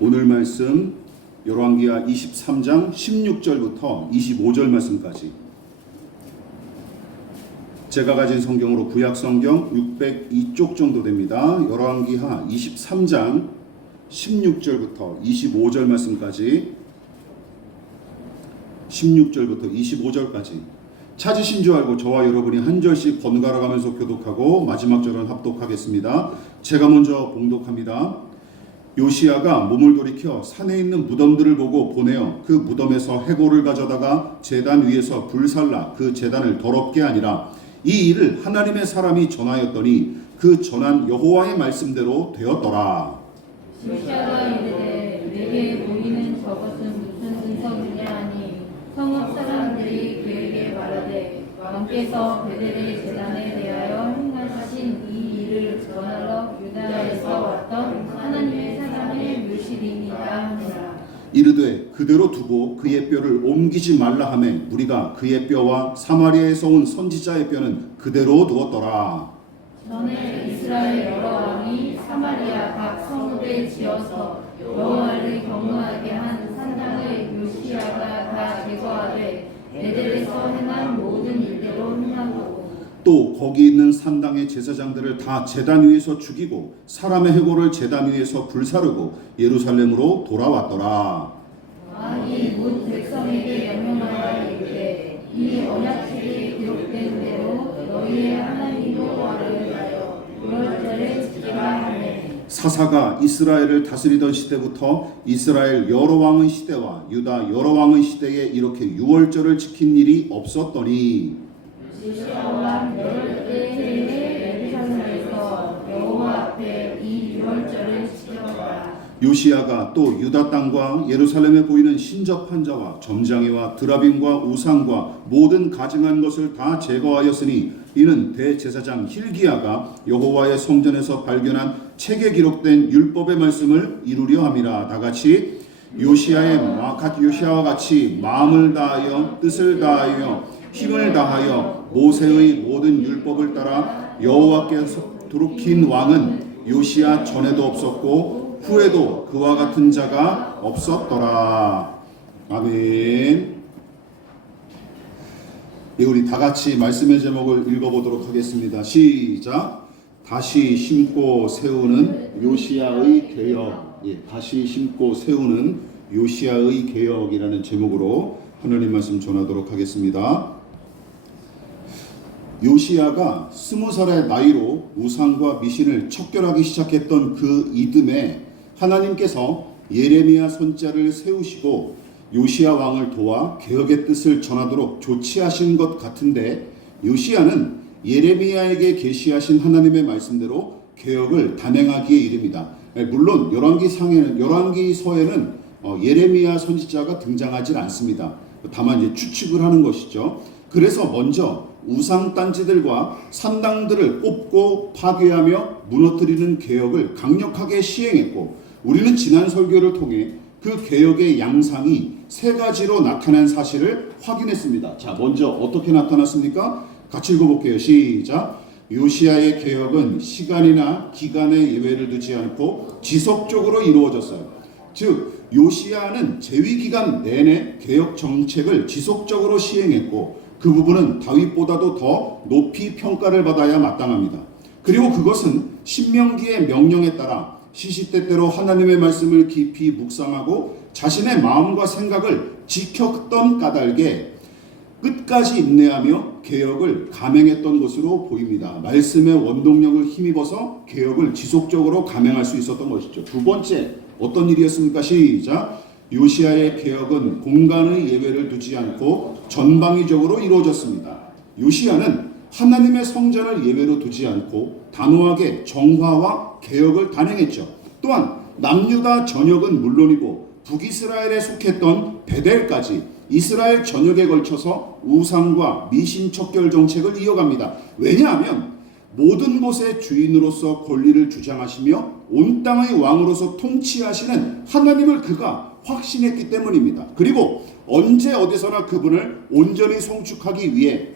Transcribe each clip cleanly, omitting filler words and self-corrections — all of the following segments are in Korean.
오늘 말씀 열왕기하 23장 16절부터 25절 말씀까지, 제가 가진 성경으로 구약 성경 602쪽 정도 됩니다. 열왕기하 23장 16절부터 25절 말씀까지, 16절부터 25절까지 찾으신 줄 알고 저와 여러분이 한 절씩 번갈아 가면서 교독하고 마지막 절은 합독하겠습니다. 제가 먼저 봉독합니다. 요시야가 몸을 돌이켜 산에 있는 무덤들을 보고 보내어 그 무덤에서 해골을 가져다가 제단 위에서 불살라 그 제단을 더럽게 하니라. 이 일을 하나님의 사람이 전하였더니 그 전한 여호와의 말씀대로 되었더라. 요시야가 이르되 내게 보이는 저것은 무슨 은석이냐 하니 성읍 사람들이 그에게 말하되 왕께서 베델의 제단에 대하여 행하신 이 일을 전하러 유다에서 왔던 하나님의 사람의 묘실이니라 하니라. 이르되 그대로 두고 그의 뼈를 옮기지 말라 하매 우리가 그의 뼈와 사마리아에서 온 선지자의 뼈는 그대로 두었더라. 전에 이스라엘 여러 왕이 사마리아 각 성읍에 지어서 여호와를 경외하게 한 산당을 요시야가 다 제거하되 베델에서 행한 모든 일대로 행하고, 또 거기 있는 산당의 제사장들을 다 제단 위에서 죽이고 사람의 해골을 제단 위에서 불사르고 예루살렘으로 돌아왔더라. 왕이 문 백성에게 명령하여 이르되 이 언약책에 기록된 대로 너희의 하나님 여호와를 위하여 유월절을 지키라 하매, 사사가 이스라엘을 다스리던 시대부터 이스라엘 여러 왕의 시대와 유다 여러 왕의 시대에 이렇게 유월절을 지킨 일이 없었더니, 요시야와 열흘 때에 예루살렘에서 여호와 앞에 이 유월절을 지켰다. 요시야가 또 유다 땅과 예루살렘에 보이는 신접한 자와 점장이와 드라빔과 우상과 모든 가증한 것을 다 제거하였으니 이는 대제사장 힐기야가 여호와의 성전에서 발견한 책에 기록된 율법의 말씀을 이루려 함이라. 다같이 요시야와 같이 마음을 다하여 뜻을 다하여 힘을 다하여 모세의 모든 율법을 따라 여호와께서 돌이킨 왕은 요시야 전에도 없었고 후에도 그와 같은 자가 없었더라. 아멘. 우리 다 같이 말씀의 제목을 읽어보도록 하겠습니다. 시작. 다시 심고 세우는 요시야의 개혁. 다시 심고 세우는 요시야의 개혁이라는 제목으로 하나님 말씀 전하도록 하겠습니다. 요시야가 20살의 나이로 우상과 미신을 척결하기 시작했던 그 이듬해 하나님께서 예레미야 선지자를 세우시고 요시야 왕을 도와 개혁의 뜻을 전하도록 조치하신 것 같은데, 요시야는 예레미야에게 계시하신 하나님의 말씀대로 개혁을 단행하기에 이릅니다. 물론 열왕기서에는 예레미야 선지자가 등장하지 않습니다. 다만 이제 추측을 하는 것이죠. 그래서 먼저 우상 단지들과 산당들을 꼽고 파괴하며 무너뜨리는 개혁을 강력하게 시행했고, 우리는 지난 설교를 통해 그 개혁의 양상이 세 가지로 나타난 사실을 확인했습니다. 자, 먼저 어떻게 나타났습니까? 같이 읽어볼게요. 시작. 요시야의 개혁은 시간이나 기간의 예외를 두지 않고 지속적으로 이루어졌어요. 즉 요시야는 재위기간 내내 개혁 정책을 지속적으로 시행했고, 그 부분은 다윗보다도 더 높이 평가를 받아야 마땅합니다. 그리고 그것은 신명기의 명령에 따라 시시때때로 하나님의 말씀을 깊이 묵상하고 자신의 마음과 생각을 지켰던 까닭에 끝까지 인내하며 개혁을 감행했던 것으로 보입니다. 말씀의 원동력을 힘입어서 개혁을 지속적으로 감행할 수 있었던 것이죠. 두 번째, 어떤 일이었습니까? 시작. 요시야의 개혁은 공간의 예외를 두지 않고 전방위적으로 이루어졌습니다. 요시야는 하나님의 성전을 예외로 두지 않고 단호하게 정화와 개혁을 단행했죠. 또한 남유다 전역은 물론이고 북이스라엘에 속했던 베델까지 이스라엘 전역에 걸쳐서 우상과 미신 척결 정책을 이어갑니다. 왜냐하면 모든 곳의 주인으로서 권리를 주장하시며 온 땅의 왕으로서 통치하시는 하나님을 그가 확신했기 때문입니다. 그리고 언제 어디서나 그분을 온전히 송축하기 위해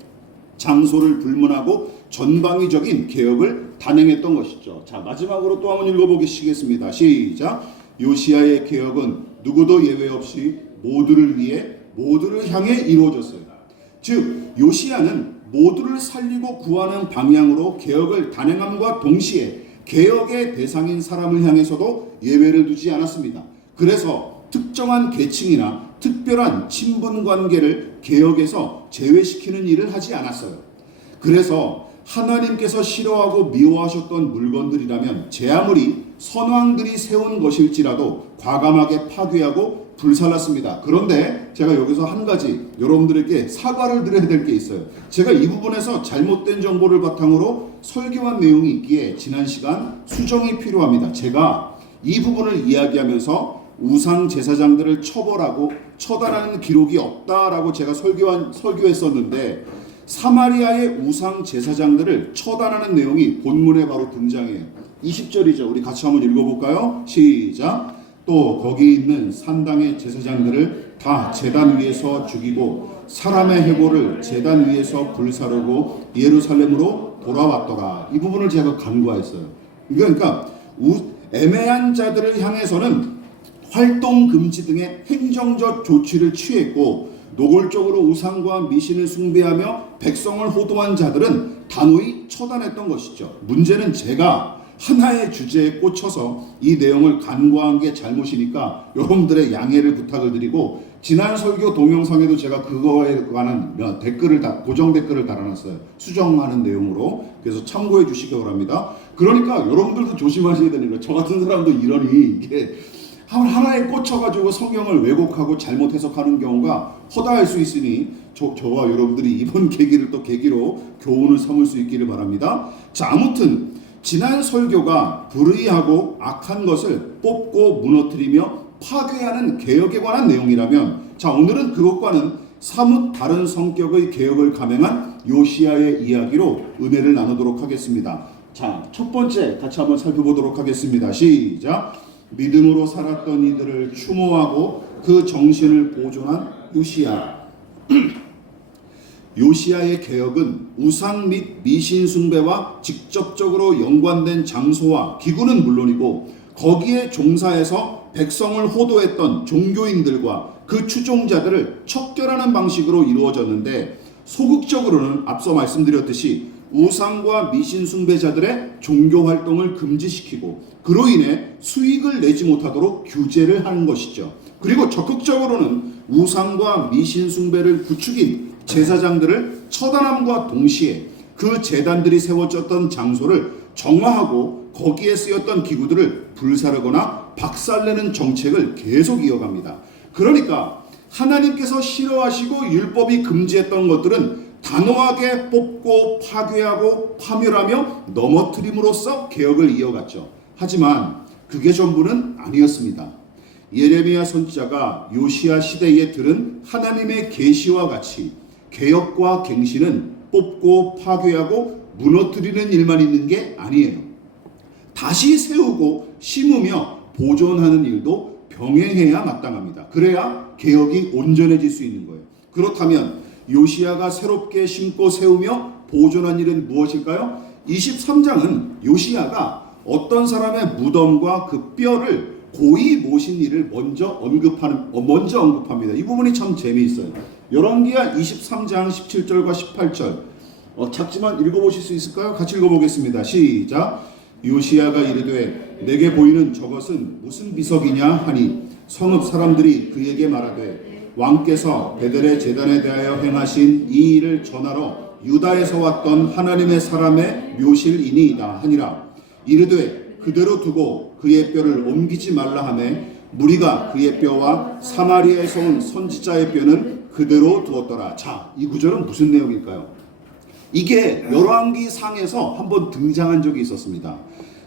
장소를 불문하고 전방위적인 개혁을 단행했던 것이죠. 자, 마지막으로 또 한번 읽어보시겠습니다. 시작. 요시야의 개혁은 누구도 예외 없이 모두를 위해 모두를 향해 이루어졌어요. 즉 요시야는 모두를 살리고 구하는 방향으로 개혁을 단행함과 동시에 개혁의 대상인 사람을 향해서도 예외를 두지 않았습니다. 그래서 특정한 계층이나 특별한 친분 관계를 개혁에서 제외시키는 일을 하지 않았어요. 그래서 하나님께서 싫어하고 미워하셨던 물건들이라면 제 아무리 선왕들이 세운 것일지라도 과감하게 파괴하고 불살랐습니다. 그런데 제가 여기서 한 가지 여러분들에게 사과를 드려야 될 게 있어요. 제가 이 부분에서 잘못된 정보를 바탕으로 설교한 내용이 있기에 지난 시간 수정이 필요합니다. 제가 이 부분을 이야기하면서 우상 제사장들을 처벌하고 처단하는 기록이 없다라고 제가 설교했었는데 사마리아의 우상 제사장들을 처단하는 내용이 본문에 바로 등장해요. 20절이죠. 우리 같이 한번 읽어볼까요? 시작. 또 거기 있는 산당의 제사장들을 다 제단 위에서 죽이고 사람의 해골을 제단 위에서 불사르고 예루살렘으로 돌아왔더라. 이 부분을 제가 간과했어요. 그러니까 애매한 자들을 향해서는 활동 금지 등의 행정적 조치를 취했고 노골적으로 우상과 미신을 숭배하며 백성을 호도한 자들은 단호히 처단했던 것이죠. 문제는 제가 하나의 주제에 꽂혀서 이 내용을 간과한 게 잘못이니까 여러분들의 양해를 부탁을 드리고 지난 설교 동영상에도 제가 그거에 관한 고정 댓글을 달아놨어요. 수정하는 내용으로. 그래서 참고해 주시기 바랍니다. 그러니까 여러분들도 조심하셔야 되는 거예요. 저 같은 사람도 이러니 이게 하나에 꽂혀가지고 성경을 왜곡하고 잘못 해석하는 경우가 허다할 수 있으니 저와 여러분들이 이번 계기를 또 계기로 교훈을 삼을 수 있기를 바랍니다. 자, 아무튼 지난 설교가 불의하고 악한 것을 뽑고 무너뜨리며 파괴하는 개혁에 관한 내용이라면 자, 오늘은 그것과는 사뭇 다른 성격의 개혁을 감행한 요시야의 이야기로 은혜를 나누도록 하겠습니다. 자, 첫 번째 같이 한번 살펴보도록 하겠습니다. 시작. 믿음으로 살았던 이들을 추모하고 그 정신을 보존한 요시야. 요시야의 개혁은 우상 및 미신 숭배와 직접적으로 연관된 장소와 기구는 물론이고 거기에 종사해서 백성을 호도했던 종교인들과 그 추종자들을 척결하는 방식으로 이루어졌는데 소극적으로는 앞서 말씀드렸듯이 우상과 미신 숭배자들의 종교 활동을 금지시키고 그로 인해 수익을 내지 못하도록 규제를 하는 것이죠. 그리고 적극적으로는 우상과 미신 숭배를 부추긴 제사장들을 처단함과 동시에 그 제단들이 세워졌던 장소를 정화하고 거기에 쓰였던 기구들을 불사르거나 박살내는 정책을 계속 이어갑니다. 그러니까 하나님께서 싫어하시고 율법이 금지했던 것들은 단호하게 뽑고 파괴하고 파멸하며 넘어뜨림으로써 개혁을 이어갔죠. 하지만 그게 전부는 아니었습니다. 예레미야 선지자가 요시야 시대에 들은 하나님의 계시와 같이 개혁과 갱신은 뽑고 파괴하고 무너뜨리는 일만 있는 게 아니에요. 다시 세우고 심으며 보존하는 일도 병행해야 마땅합니다. 그래야 개혁이 온전해질 수 있는 거예요. 그렇다면 요시야가 새롭게 심고 세우며 보존한 일은 무엇일까요? 23장은 요시야가 어떤 사람의 무덤과 그 뼈를 고이 모신 일을 먼저 언급합니다. 이 부분이 참 재미있어요. 열왕기하 23장 17절과 18절 작지만 읽어보실 수 있을까요? 같이 읽어보겠습니다. 시작. 요시야가 이르되 내게 보이는 저것은 무슨 비석이냐 하니 성읍 사람들이 그에게 말하되 왕께서 베델의 제단에 대하여 행하신 이 일을 전하러 유다에서 왔던 하나님의 사람의 묘실이니이다 하니라. 이르되 그대로 두고 그의 뼈를 옮기지 말라 하매 무리가 그의 뼈와 사마리아에서 온 선지자의 뼈는 그대로 두었더라. 자, 이 구절은 무슨 내용일까요? 이게 열왕기 상에서 한번 등장한 적이 있었습니다.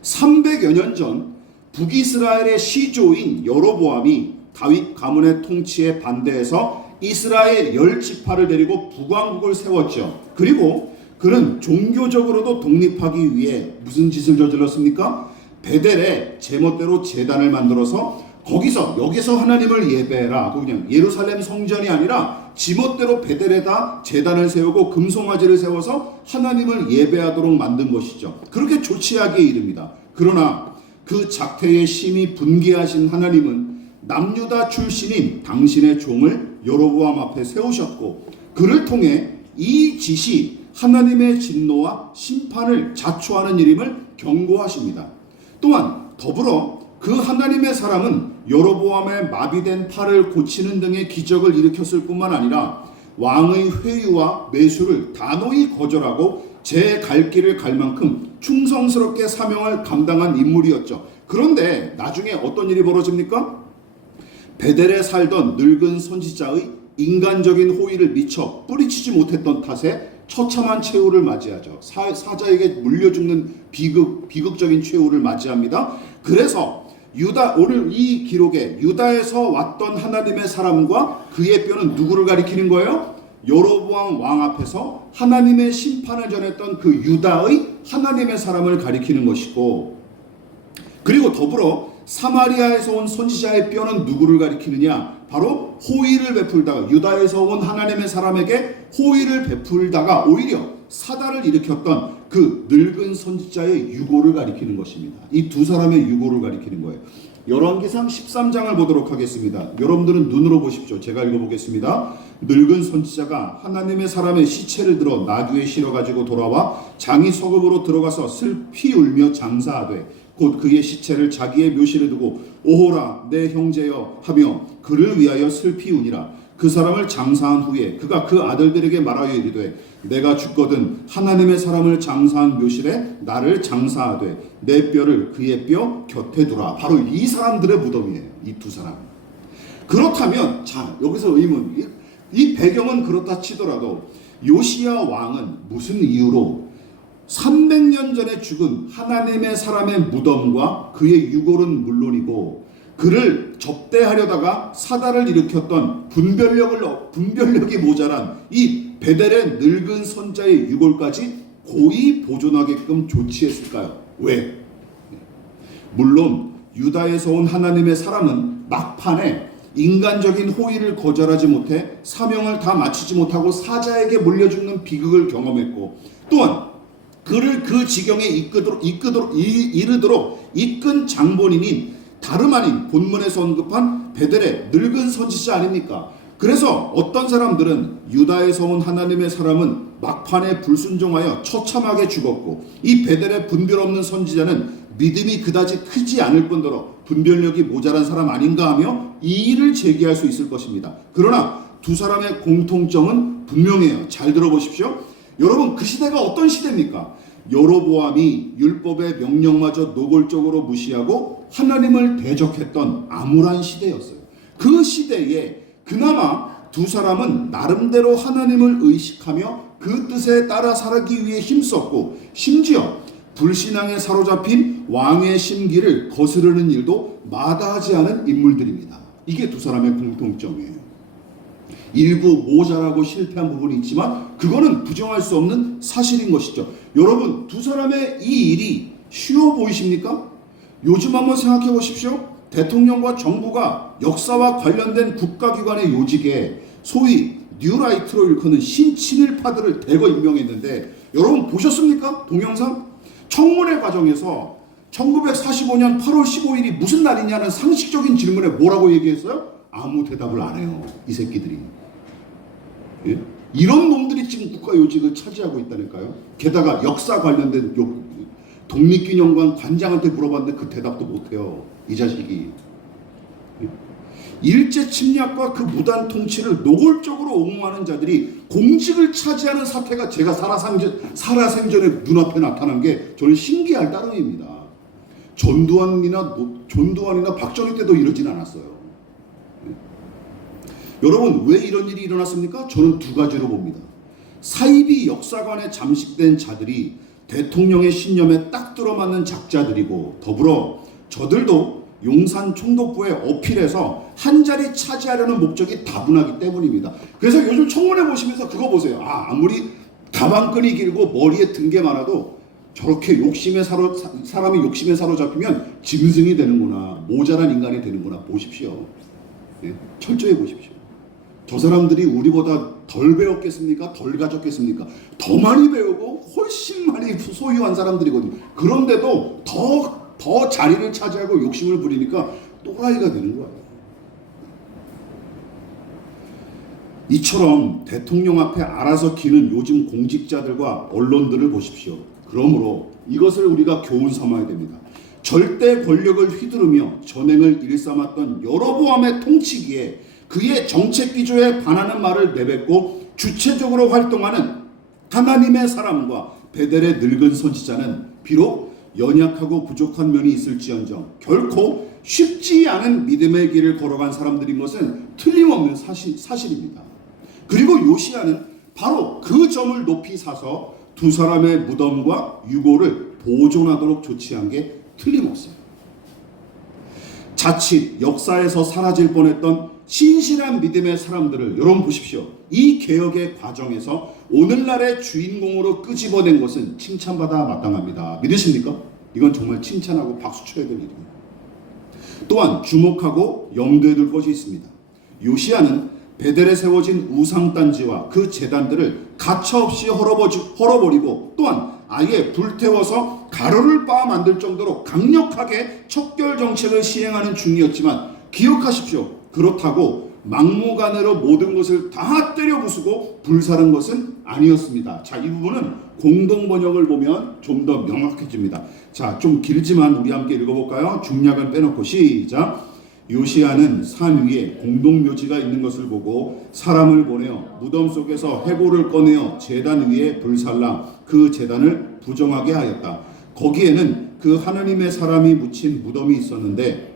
300여 년 전 북이스라엘의 시조인 여로보암이 다윗 가문의 통치에 반대해서 이스라엘 10지파를 데리고 북왕국을 세웠죠. 그리고 그는 종교적으로도 독립하기 위해 무슨 짓을 저질렀습니까? 베델에 제멋대로 제단을 만들어서 여기서 하나님을 예배해라. 그냥 예루살렘 성전이 아니라 지멋대로 베델에다 제단을 세우고 금송아지를 세워서 하나님을 예배하도록 만든 것이죠. 그렇게 조치하기에 이릅니다. 그러나 그 작태에 심히 분개하신 하나님은 남유다 출신인 당신의 종을 여로보암 앞에 세우셨고 그를 통해 이 짓이 하나님의 진노와 심판을 자초하는 일임을 경고하십니다. 또한 더불어 그 하나님의 사람은 여로보암의 마비된 팔을 고치는 등의 기적을 일으켰을 뿐만 아니라 왕의 회유와 매수를 단호히 거절하고 제 갈 길을 갈 만큼 충성스럽게 사명을 감당한 인물이었죠. 그런데 나중에 어떤 일이 벌어집니까? 베델에 살던 늙은 선지자의 인간적인 호의를 미처 뿌리치지 못했던 탓에 처참한 최후를 맞이하죠. 사자에게 물려 죽는 비극적인 최후를 맞이합니다. 그래서 오늘 이 기록에 유다에서 왔던 하나님의 사람과 그의 뼈는 누구를 가리키는 거예요? 여로보암 왕 앞에서 하나님의 심판을 전했던 그 유다의 하나님의 사람을 가리키는 것이고, 그리고 더불어 사마리아에서 온 선지자의 뼈는 누구를 가리키느냐? 바로 호의를 베풀다가 유다에서 온 하나님의 사람에게 호의를 베풀다가 오히려 사달을 일으켰던 그 늙은 선지자의 유고를 가리키는 것입니다. 이 두 사람의 유고를 가리키는 거예요. 열왕기상 13장을 보도록 하겠습니다. 여러분들은 눈으로 보십시오. 제가 읽어보겠습니다. 늙은 선지자가 하나님의 사람의 시체를 들어 나귀에 실어가지고 돌아와 장이 서급으로 들어가서 슬피 울며 장사하되 곧 그의 시체를 자기의 묘실에 두고 오호라 내 형제여 하며 그를 위하여 슬피 우니라. 그 사람을 장사한 후에 그가 그 아들들에게 말하여 이르되 내가 죽거든 하나님의 사람을 장사한 묘실에 나를 장사하되 내 뼈를 그의 뼈 곁에 두라. 바로 이 사람들의 무덤이에요. 이 두 사람. 그렇다면 자 여기서 의문, 이 배경은 그렇다 치더라도 요시야 왕은 무슨 이유로 300년 전에 죽은 하나님의 사람의 무덤과 그의 유골은 물론이고 그를 접대하려다가 사달을 일으켰던 분별력이 모자란 이 베델의 늙은 선자의 유골까지 고이 보존하게끔 조치했을까요? 왜? 물론 유다에서 온 하나님의 사람은 막판에 인간적인 호의를 거절하지 못해 사명을 다 마치지 못하고 사자에게 물려 죽는 비극을 경험했고, 또한 그를 그 지경에 이르도록 이끈 장본인인 다름 아닌 본문에서 언급한 베델의 늙은 선지자 아닙니까? 그래서 어떤 사람들은 유다에서 온 하나님의 사람은 막판에 불순종하여 처참하게 죽었고 이 베델의 분별 없는 선지자는 믿음이 그다지 크지 않을 뿐더러 분별력이 모자란 사람 아닌가 하며 이의를 제기할 수 있을 것입니다. 그러나 두 사람의 공통점은 분명해요. 잘 들어보십시오. 여러분, 그 시대가 어떤 시대입니까? 여로보암이 율법의 명령마저 노골적으로 무시하고 하나님을 대적했던 암울한 시대였어요. 그 시대에 그나마 두 사람은 나름대로 하나님을 의식하며 그 뜻에 따라 살기 위해 힘썼고 심지어 불신앙에 사로잡힌 왕의 심기를 거스르는 일도 마다하지 않은 인물들입니다. 이게 두 사람의 공통점이에요. 일부 모자라고 실패한 부분이 있지만 그거는 부정할 수 없는 사실인 것이죠. 여러분, 두 사람의 이 일이 쉬워 보이십니까? 요즘 한번 생각해 보십시오. 대통령과 정부가 역사와 관련된 국가기관의 요직에 소위 뉴라이트로 일컫는 신친일파들을 대거 임명했는데 여러분 보셨습니까? 동영상? 청문회 과정에서 1945년 8월 15일이 무슨 날이냐는 상식적인 질문에 뭐라고 얘기했어요? 아무 대답을 안 해요. 이 새끼들이. 예? 이런 놈들이 지금 국가요직을 차지하고 있다니까요. 게다가 역사 관련된 독립기념관 관장한테 물어봤는데 그 대답도 못해요. 이 자식이. 일제 침략과 그 무단 통치를 노골적으로 옹호하는 자들이 공직을 차지하는 사태가 제가 살아생전에 눈앞에 나타난 게 저는 신기할 따름입니다. 전두환이나 박정희 때도 이러진 않았어요. 여러분, 왜 이런 일이 일어났습니까? 저는 두 가지로 봅니다. 사이비 역사관에 잠식된 자들이 대통령의 신념에 딱 들어맞는 작자들이고, 더불어 저들도 용산 총독부에 어필해서 한자리 차지하려는 목적이 다분하기 때문입니다. 그래서 요즘 청문회 보시면서 그거 보세요. 아무리 가방끈이 길고 머리에 든 게 많아도 저렇게 사람이 욕심에 사로잡히면 짐승이 되는구나, 모자란 인간이 되는구나 보십시오. 네? 철저히 보십시오. 저 사람들이 우리보다 덜 배웠겠습니까? 덜 가졌겠습니까? 더 많이 배우고 훨씬 많이 소유한 사람들이거든요. 그런데도 더 더 자리를 차지하고 욕심을 부리니까 또라이가 되는 거예요. 이처럼 대통령 앞에 알아서 기는 요즘 공직자들과 언론들을 보십시오. 그러므로 이것을 우리가 교훈 삼아야 됩니다. 절대 권력을 휘두르며 전행을 일삼았던 여로보암의 통치기에 그의 정책 기조에 반하는 말을 내뱉고 주체적으로 활동하는 하나님의 사람과 베델의 늙은 선지자는 비록 연약하고 부족한 면이 있을지언정 결코 쉽지 않은 믿음의 길을 걸어간 사람들인 것은 틀림없는 사실입니다. 그리고 요시야는 바로 그 점을 높이 사서 두 사람의 무덤과 유골을 보존하도록 조치한 게 틀림없어요. 자칫 역사에서 사라질 뻔했던 신실한 믿음의 사람들을 여러분 보십시오. 이 개혁의 과정에서 오늘날의 주인공으로 끄집어낸 것은 칭찬받아 마땅합니다. 믿으십니까? 이건 정말 칭찬하고 박수 쳐야 될 일입니다. 또한 주목하고 염두에 둘 것이 있습니다. 요시야는 베델에 세워진 우상단지와 그 제단들을 가차없이 헐어버리고 또한 아예 불태워서 가루를 빻아 만들 정도로 강력하게 척결 정책을 시행하는 중이었지만 기억하십시오. 그렇다고 막무가내로 모든 것을 다 때려 부수고 불사른 것은 아니었습니다. 자, 이 부분은 공동 번역을 보면 좀 더 명확해집니다. 자, 좀 길지만 우리 함께 읽어볼까요? 중략을 빼놓고 시작. 요시야는 산 위에 공동묘지가 있는 것을 보고 사람을 보내어 무덤 속에서 해골을 꺼내어 제단 위에 불살라 그 제단을 부정하게 하였다. 거기에는 그 하나님의 사람이 묻힌 무덤이 있었는데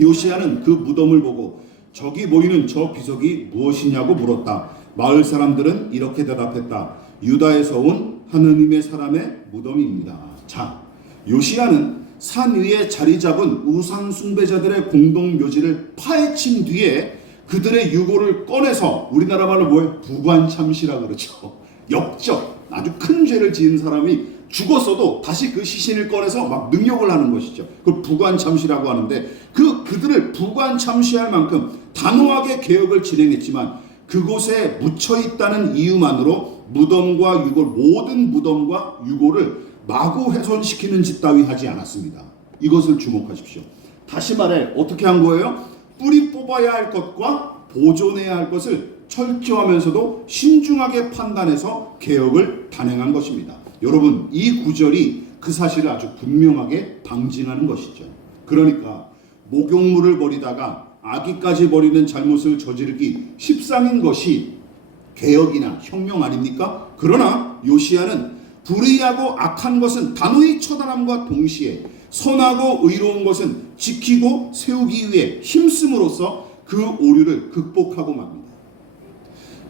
요시야는 그 무덤을 보고 저기 보이는 저 비석이 무엇이냐고 물었다. 마을 사람들은 이렇게 대답했다. 유다에서 온 하나님의 사람의 무덤입니다. 자, 요시야는 산 위에 자리 잡은 우상 숭배자들의 공동 묘지를 파헤친 뒤에 그들의 유골을 꺼내서 우리나라 말로 뭐예요? 부관참시라 그러죠. 역적, 아주 큰 죄를 지은 사람이 죽었어도 다시 그 시신을 꺼내서 막 능욕을 하는 것이죠. 그걸 부관참시라고 하는데 그들을 부관참시할 만큼 단호하게 개혁을 진행했지만 그곳에 묻혀 있다는 이유만으로 무덤과 유골, 모든 무덤과 유골을 마구 훼손시키는 짓 따위 하지 않았습니다. 이것을 주목하십시오. 다시 말해 어떻게 한 거예요? 뿌리 뽑아야 할 것과 보존해야 할 것을 철저하면서도 신중하게 판단해서 개혁을 단행한 것입니다. 여러분, 이 구절이 그 사실을 아주 분명하게 방증하는 것이죠. 그러니까 목욕물을 버리다가 아기까지 버리는 잘못을 저지르기 십상인 것이 개혁이나 혁명 아닙니까? 그러나 요시야는 불의하고 악한 것은 단호히 처단함과 동시에 선하고 의로운 것은 지키고 세우기 위해 힘쓰므로써 그 오류를 극복하고 맙니다.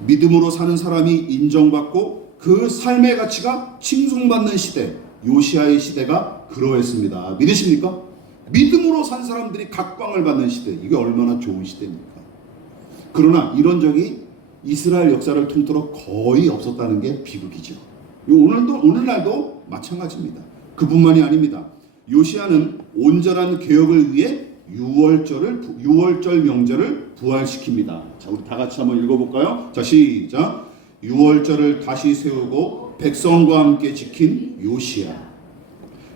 믿음으로 사는 사람이 인정받고 그 삶의 가치가 칭송받는 시대, 요시야의 시대가 그러했습니다. 믿으십니까? 믿음으로 산 사람들이 각광을 받는 시대, 이게 얼마나 좋은 시대입니까? 그러나 이런 적이 이스라엘 역사를 통틀어 거의 없었다는 게 비극이죠. 오늘날도 마찬가지입니다. 그뿐만이 아닙니다. 요시야는 온전한 개혁을 위해 유월절 명절을 부활시킵니다. 자, 우리 다 같이 한번 읽어볼까요? 자, 시작. 유월절을 다시 세우고 백성과 함께 지킨 요시야.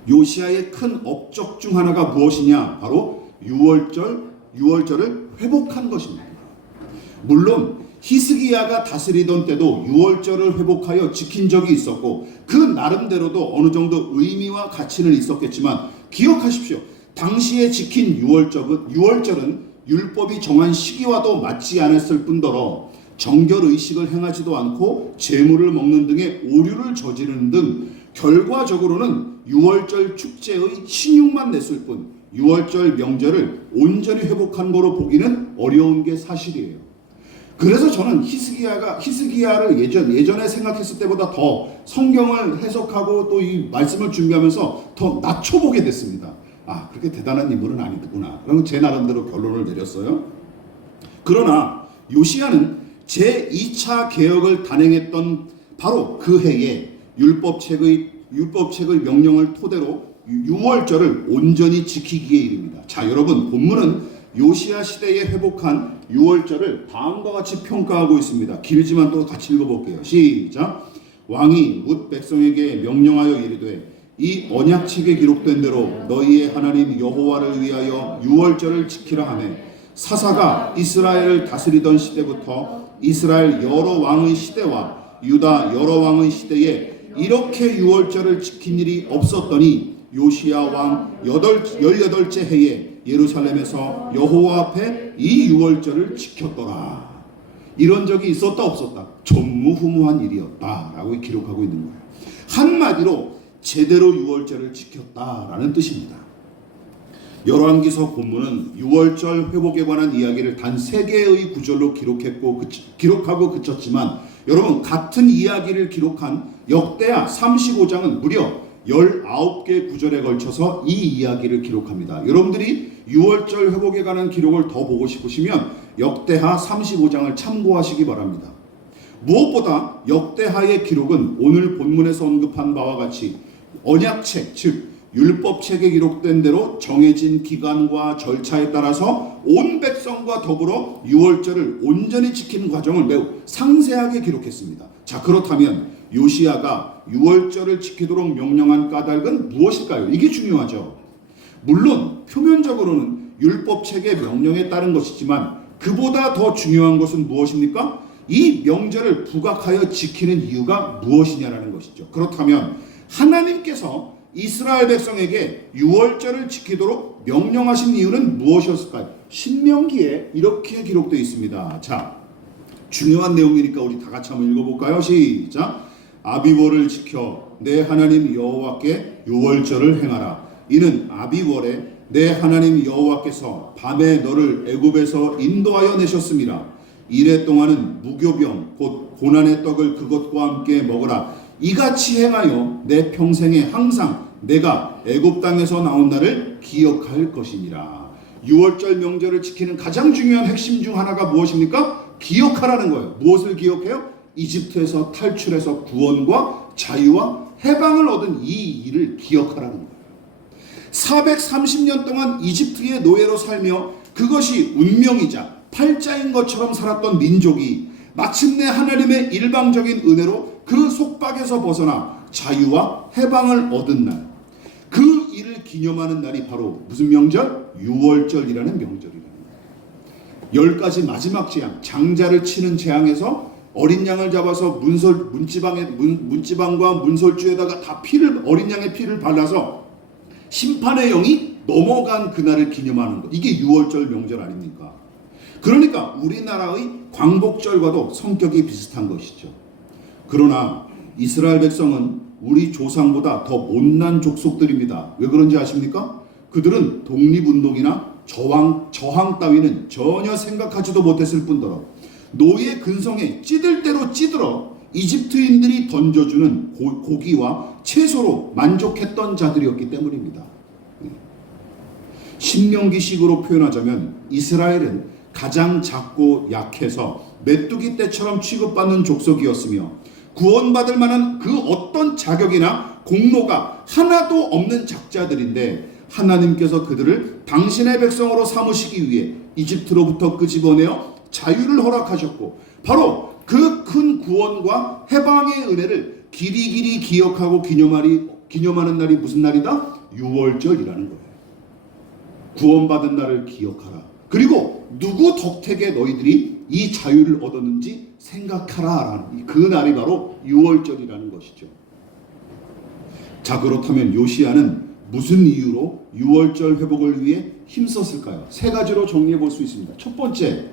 요시야의 큰 업적 중 하나가 무엇이냐? 바로 유월절을 회복한 것입니다. 물론 히스기야가 다스리던 때도 유월절을 회복하여 지킨 적이 있었고 그 나름대로도 어느 정도 의미와 가치는 있었겠지만 기억하십시오. 당시에 지킨 유월절은 율법이 정한 시기와도 맞지 않았을 뿐더러 정결의식을 행하지도 않고 제물을 먹는 등의 오류를 저지르는 등 결과적으로는 유월절 축제의 신용만 냈을 뿐 유월절 명절을 온전히 회복한 거로 보기는 어려운 게 사실이에요. 그래서 저는 히스기야를 예전에 생각했을 때보다 더 성경을 해석하고 또 이 말씀을 준비하면서 더 낮춰보게 됐습니다. 아, 그렇게 대단한 인물은 아니구나. 그럼 제 나름대로 결론을 내렸어요. 그러나 요시야는 제2차 개혁을 단행했던 바로 그 해에 율법책의 명령을 토대로 유월절을 온전히 지키기에 이릅니다. 자, 여러분, 본문은 요시야 시대에 회복한 유월절을 다음과 같이 평가하고 있습니다. 길지만 또 같이 읽어볼게요. 시작. 왕이 뭇 백성에게 명령하여 이르되 이 언약책에 기록된 대로 너희의 하나님 여호와를 위하여 유월절을 지키라 하며 사사가 이스라엘을 다스리던 시대부터 이스라엘 여러 왕의 시대와 유다 여러 왕의 시대에 이렇게 유월절을 지킨 일이 없었더니 요시야 왕 18째 해에 예루살렘에서 여호와 앞에 이 유월절을 지켰더라. 이런 적이 있었다 없었다? 전무후무한 일이었다라고 기록하고 있는 거예요. 한마디로 제대로 유월절을 지켰다라는 뜻입니다. 열왕기서 본문은 유월절 회복에 관한 이야기를 단 3개의 구절로 기록하고 그쳤지만 여러분 같은 이야기를 기록한 역대하 35장은 무려 19개 구절에 걸쳐서 이 이야기를 기록합니다. 여러분들이 유월절 회복에 관한 기록을 더 보고 싶으시면 역대하 35장을 참고하시기 바랍니다. 무엇보다 역대하의 기록은 오늘 본문에서 언급한 바와 같이 언약책, 즉 율법책에 기록된 대로 정해진 기간과 절차에 따라서 온 백성과 더불어 유월절을 온전히 지키는 과정을 매우 상세하게 기록했습니다. 자, 그렇다면 요시야가 유월절을 지키도록 명령한 까닭은 무엇일까요? 이게 중요하죠. 물론 표면적으로는 율법책의 명령에 따른 것이지만 그보다 더 중요한 것은 무엇입니까? 이 명절을 부각하여 지키는 이유가 무엇이냐라는 것이죠. 그렇다면 하나님께서 이스라엘 백성에게 유월절을 지키도록 명령하신 이유는 무엇이었을까요? 신명기에 이렇게 기록되어 있습니다. 자, 중요한 내용이니까 우리 다 같이 한번 읽어볼까요? 시작. 아비월을 지켜 내 하나님 여호와께 유월절을 행하라. 이는 아비월에 내 하나님 여호와께서 밤에 너를 애굽에서 인도하여 내셨음이라. 이래 동안은 무교병 곧 고난의 떡을 그것과 함께 먹으라. 이같이 행하여 내 평생에 항상 내가 애굽 땅에서 나온 날을 기억할 것이니라. 유월절 명절을 지키는 가장 중요한 핵심 중 하나가 무엇입니까? 기억하라는 거예요. 무엇을 기억해요? 이집트에서 탈출해서 구원과 자유와 해방을 얻은 이 일을 기억하라는 거예요. 430년 동안 이집트의 노예로 살며 그것이 운명이자 팔자인 것처럼 살았던 민족이 마침내 하나님의 일방적인 은혜로 그 속박에서 벗어나 자유와 해방을 얻은 날, 그 일을 기념하는 날이 바로 무슨 명절? 유월절이라는 명절이라는 거예요. 10가지 마지막 재앙, 장자를 치는 재앙에서 어린 양을 잡아서 문지방과 문설주에다가 다 어린 양의 피를 발라서 심판의 영이 넘어간 그날을 기념하는 것, 이게 유월절 명절 아닙니까? 그러니까 우리나라의 광복절과도 성격이 비슷한 것이죠. 그러나 이스라엘 백성은 우리 조상보다 더 못난 족속들입니다. 왜 그런지 아십니까? 그들은 독립운동이나 저항 따위는 전혀 생각하지도 못했을 뿐더러 노예 근성에 찌들 대로 찌들어 이집트인들이 던져주는 고기와 채소로 만족했던 자들이었기 때문입니다. 신명기식으로 표현하자면 이스라엘은 가장 작고 약해서 메뚜기 떼처럼 취급받는 족속이었으며 구원받을 만한 그 어떤 자격이나 공로가 하나도 없는 작자들인데 하나님께서 그들을 당신의 백성으로 삼으시기 위해 이집트로부터 끄집어내어 자유를 허락하셨고 바로 그 큰 구원과 해방의 은혜를 길이길이 기억하고 기념하는 날이 무슨 날이다? 유월절이라는 거예요. 구원받은 날을 기억하라. 그리고 누구 덕택에 너희들이 이 자유를 얻었는지 생각하라. 그 날이 바로 유월절이라는 것이죠. 자, 그렇다면 요시야는 무슨 이유로 유월절 회복을 위해 힘썼을까요? 3가지로 정리해 볼 수 있습니다. 첫 번째,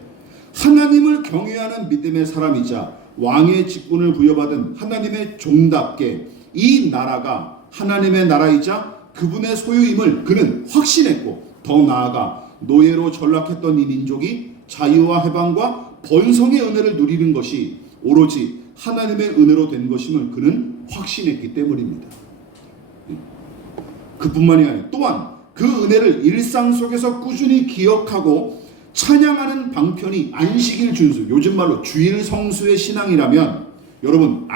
하나님을 경외하는 믿음의 사람이자 왕의 직분을 부여받은 하나님의 종답게 이 나라가 하나님의 나라이자 그분의 소유임을 그는 확신했고, 더 나아가 노예로 전락했던 이 민족이 자유와 해방과 번성의 은혜를 누리는 것이 오로지 하나님의 은혜로 된 것임을 그는 확신했기 때문입니다. 그뿐만이 아니라 또한 그 은혜를 일상 속에서 꾸준히 기억하고 찬양하는 방편이 안식일 준수, 요즘 말로 주일 성수의 신앙이라면 여러분,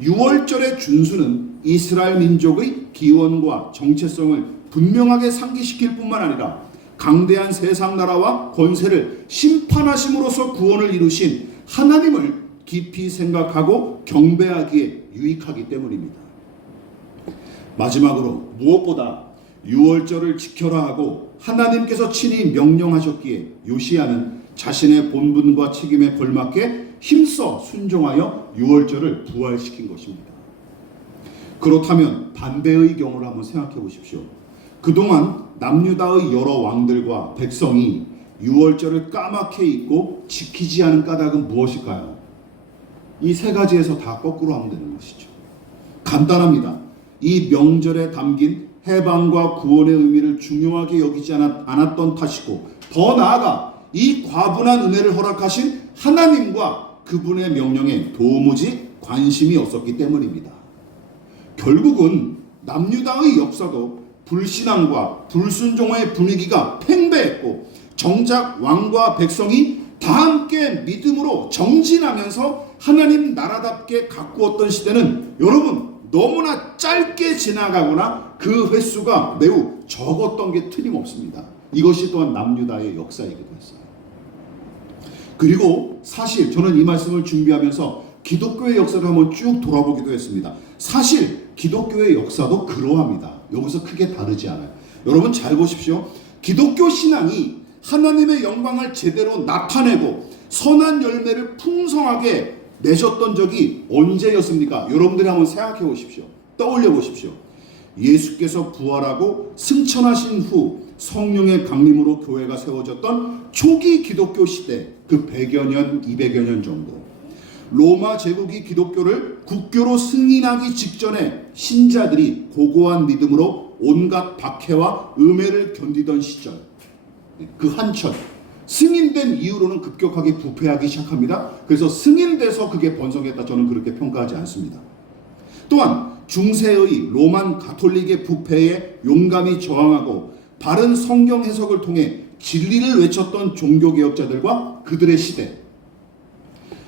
유월절의 준수는 이스라엘 민족의 기원과 정체성을 분명하게 상기시킬 뿐만 아니라 강대한 세상 나라와 권세를 심판하심으로써 구원을 이루신 하나님을 깊이 생각하고 경배하기에 유익하기 때문입니다. 마지막으로 무엇보다 유월절을 지켜라 하고 하나님께서 친히 명령하셨기에 요시야는 자신의 본분과 책임에 걸맞게 힘써 순종하여 유월절을 부활시킨 것입니다. 그렇다면 반대의 경우를 한번 생각해 보십시오. 그동안 남유다의 여러 왕들과 백성이 유월절을 까맣게 잊고 지키지 않은 까닭은 무엇일까요? 이 세 가지에서 다 거꾸로 하면 되는 것이죠. 간단합니다. 이 명절에 담긴 해방과 구원의 의미를 중요하게 여기지 않았던 탓이고, 더 나아가 이 과분한 은혜를 허락하신 하나님과 그분의 명령에 도무지 관심이 없었기 때문입니다. 결국은 남유다의 역사도 불신앙과 불순종의 분위기가 팽배했고, 정작 왕과 백성이 다 함께 믿음으로 정진하면서 하나님 나라답게 가꾸었던 시대는 여러분 너무나 짧게 지나가거나 그 횟수가 매우 적었던 게 틀림없습니다. 이것이 또한 남유다의 역사이기도 했어요. 그리고 사실 저는 이 말씀을 준비하면서 기독교의 역사를 한번 쭉 돌아보기도 했습니다. 사실 기독교의 역사도 그러합니다. 여기서 크게 다르지 않아요. 여러분 잘 보십시오. 기독교 신앙이 하나님의 영광을 제대로 나타내고 선한 열매를 풍성하게 맺었던 적이 언제였습니까? 여러분들이 한번 생각해 보십시오. 떠올려 보십시오. 예수께서 부활하고 승천하신 후 성령의 강림으로 교회가 세워졌던 초기 기독교 시대, 그 100여 년, 200여 년 정도. 로마 제국이 기독교를 국교로 승인하기 직전에 신자들이 고고한 믿음으로 온갖 박해와 음해를 견디던 시절, 그 한철, 승인된 이후로는 급격하게 부패하기 시작합니다. 그래서 승인돼서 그게 번성했다, 저는 그렇게 평가하지 않습니다. 또한 중세의 로만 가톨릭의 부패에 용감히 저항하고 바른 성경 해석을 통해 진리를 외쳤던 종교개혁자들과 그들의 시대,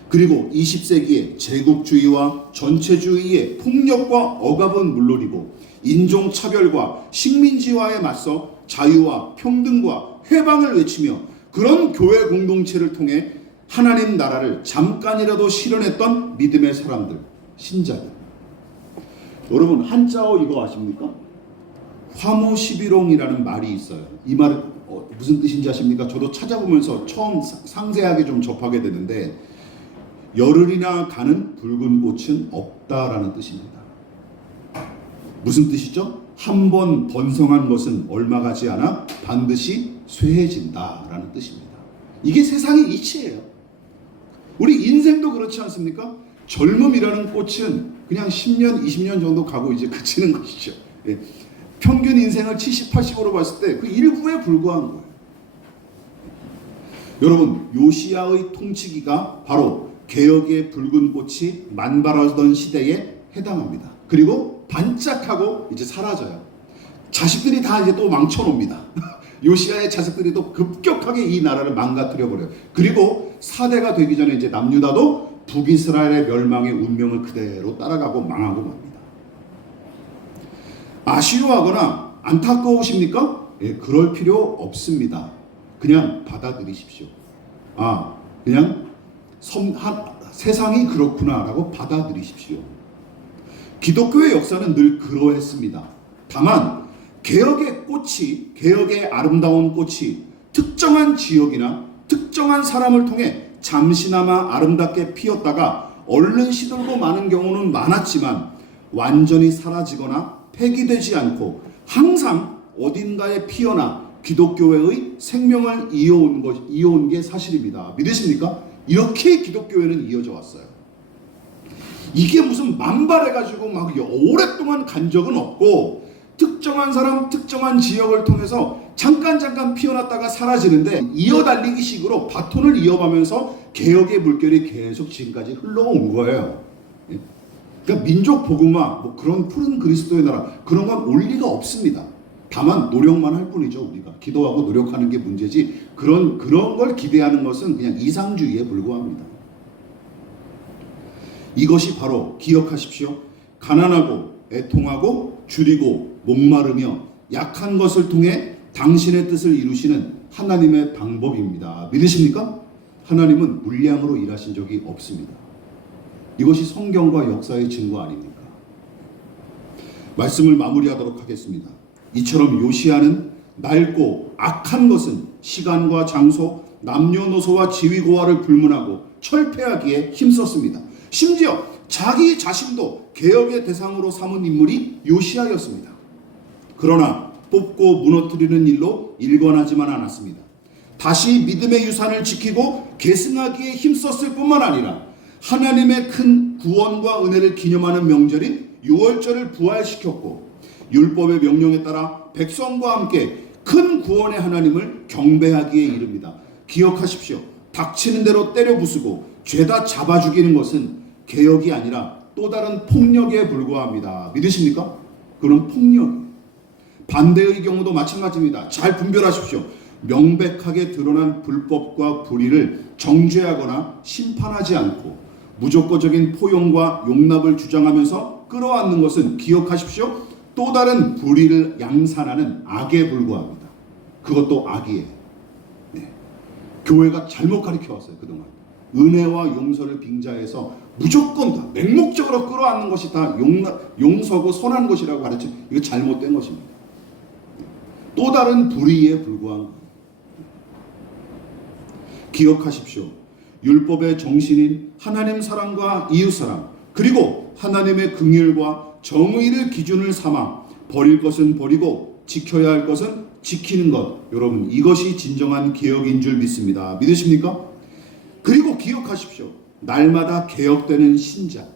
그리고 20세기에 제국주의와 전체주의의 폭력과 억압은 물론이고 인종차별과 식민지화에 맞서 자유와 평등과 해방을 외치며 그런 교회 공동체를 통해 하나님 나라를 잠깐이라도 실현했던 믿음의 사람들, 신자들. 여러분 한자어 이거 아십니까? 화무시비롱이라는 말이 있어요. 이 말은 무슨 뜻인지 아십니까? 저도 찾아보면서 처음 상세하게 좀 접하게 되는데, 열흘이나 가는 붉은 꽃은 없다라는 뜻입니다. 무슨 뜻이죠? 한 번 번성한 것은 얼마 가지 않아 반드시 쇠해진다라는 뜻입니다. 이게 세상의 이치예요. 우리 인생도 그렇지 않습니까? 젊음이라는 꽃은 그냥 10년, 20년 정도 가고 이제 그치는 것이죠. 예. 평균 인생을 70, 80으로 봤을 때 그 일부에 불과한 거예요. 여러분, 요시야의 통치기가 바로 개혁의 붉은 꽃이 만발하던 시대에 해당합니다. 그리고 반짝하고 이제 사라져요. 자식들이 다 이제 또 망쳐놓습니다. 요시야의 자식들이 또 급격하게 이 나라를 망가뜨려 버려요. 그리고 4대가 되기 전에 이제 남유다도 북이스라엘의 멸망의 운명을 그대로 따라가고 망하고 맙니다. 아쉬워하거나 안타까우십니까? 예, 그럴 필요 없습니다. 그냥 받아들이십시오. 그냥 세상이 그렇구나라고 받아들이십시오. 기독교의 역사는 늘 그러했습니다. 다만 개혁의 꽃이, 개혁의 아름다운 꽃이 특정한 지역이나 특정한 사람을 통해 잠시나마 아름답게 피었다가 얼른 시들고 마는 경우는 많았지만 완전히 사라지거나 폐기되지 않고 항상 어딘가에 피어나 기독교회의 생명을 이어온 게 사실입니다. 믿으십니까? 이렇게 기독교회는 이어져 왔어요. 이게 무슨 만발해가지고 막 오랫동안 간 적은 없고, 특정한 사람, 특정한 지역을 통해서 잠깐 피어났다가 사라지는데 이어달리기식으로 바톤을 이어가면서 개혁의 물결이 계속 지금까지 흘러온 거예요. 그러니까 민족 복음화, 뭐 그런 푸른 그리스도의 나라, 그런 건 올 리가 없습니다. 다만 노력만 할 뿐이죠. 우리가 기도하고 노력하는 게 문제지, 그런 걸 기대하는 것은 그냥 이상주의에 불과합니다. 이것이 바로, 기억하십시오, 가난하고 애통하고 줄이고 목마르며 약한 것을 통해 당신의 뜻을 이루시는 하나님의 방법입니다. 믿으십니까? 하나님은 물량으로 일하신 적이 없습니다. 이것이 성경과 역사의 증거 아닙니까? 말씀을 마무리하도록 하겠습니다. 이처럼 요시야는 낡고 악한 것은 시간과 장소, 남녀노소와 지위고하를 불문하고 철폐하기에 힘썼습니다. 심지어 자기 자신도 개혁의 대상으로 삼은 인물이 요시야였습니다. 그러나 뽑고 무너뜨리는 일로 일관하지만 않았습니다. 다시 믿음의 유산을 지키고 계승하기에 힘썼을 뿐만 아니라 하나님의 큰 구원과 은혜를 기념하는 명절인 유월절을 부활시켰고 율법의 명령에 따라 백성과 함께 큰 구원의 하나님을 경배하기에 이릅니다. 기억하십시오. 닥치는 대로 때려 부수고 죄다 잡아 죽이는 것은 개혁이 아니라 또 다른 폭력에 불과합니다. 믿으십니까? 그런 폭력. 반대의 경우도 마찬가지입니다. 잘 분별하십시오. 명백하게 드러난 불법과 불의를 정죄하거나 심판하지 않고 무조건적인 포용과 용납을 주장하면서 끌어안는 것은 기억하십시오. 또 다른 불의를 양산하는 악에 불과합니다. 그것도 악이에요. 네. 교회가 잘못 가르쳐 왔어요. 그동안 은혜와 용서를 빙자해서 무조건 다 맹목적으로 끌어안는 것이 다 용서고 선한 것이라고 가르쳐. 이거 잘못된 것입니다. 또 다른 불의에 불과한 것. 기억하십시오. 율법의 정신인 하나님 사랑과 이웃 사랑, 그리고 하나님의 긍휼과 정의를 기준을 삼아 버릴 것은 버리고 지켜야 할 것은 지키는 것. 여러분, 이것이 진정한 개혁인 줄 믿습니다. 믿으십니까? 그리고 기억하십시오. 날마다 개혁되는 신자,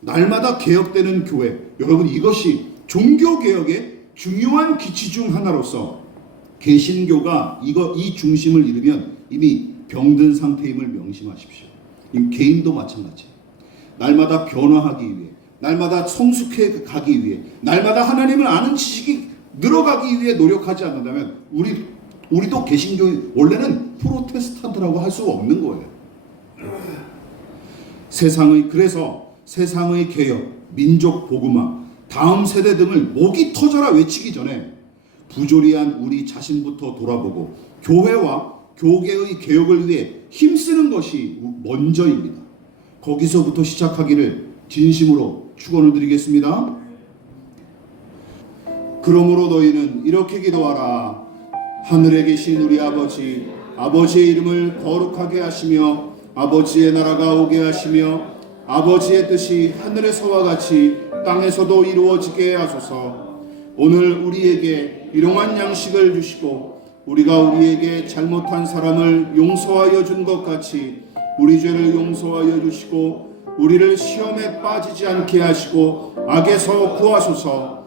날마다 개혁되는 교회. 여러분, 이것이 종교개혁의 중요한 기치 중 하나로서 개신교가 이 중심을 잃으면 이미 병든 상태임을 명심하십시오. 개인도 마찬가지. 날마다 변화하기 위해, 날마다 성숙해 가기 위해, 날마다 하나님을 아는 지식이 늘어가기 위해 노력하지 않는다면 우리도 개신교 원래는 프로테스탄트라고 할 수가 없는 거예요. 그래서 세상의 개혁, 민족 복음화, 다음 세대 등을 목이 터져라 외치기 전에 부조리한 우리 자신부터 돌아보고 교회와 교계의 개혁을 위해 힘쓰는 것이 먼저입니다. 거기서부터 시작하기를 진심으로 축원을 드리겠습니다. 그러므로 너희는 이렇게 기도하라. 하늘에 계신 우리 아버지, 아버지의 이름을 거룩하게 하시며 아버지의 나라가 오게 하시며 아버지의 뜻이 하늘에서와 같이 땅에서도 이루어지게 하소서. 오늘 우리에게 일용할 양식을 주시고 우리가 우리에게 잘못한 사람을 용서하여 준 것 같이 우리 죄를 용서하여 주시고 우리를 시험에 빠지지 않게 하시고 악에서 구하소서.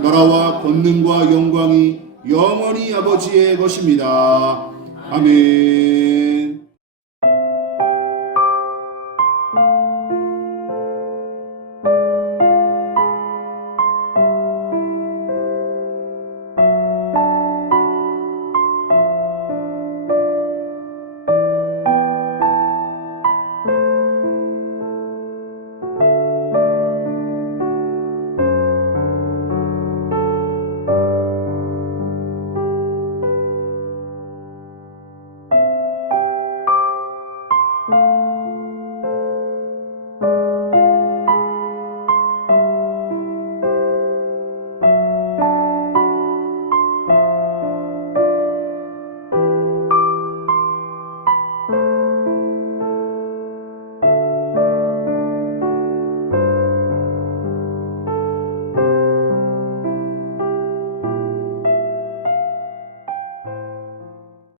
나라와 권능과 영광이 영원히 아버지의 것입니다. 아멘.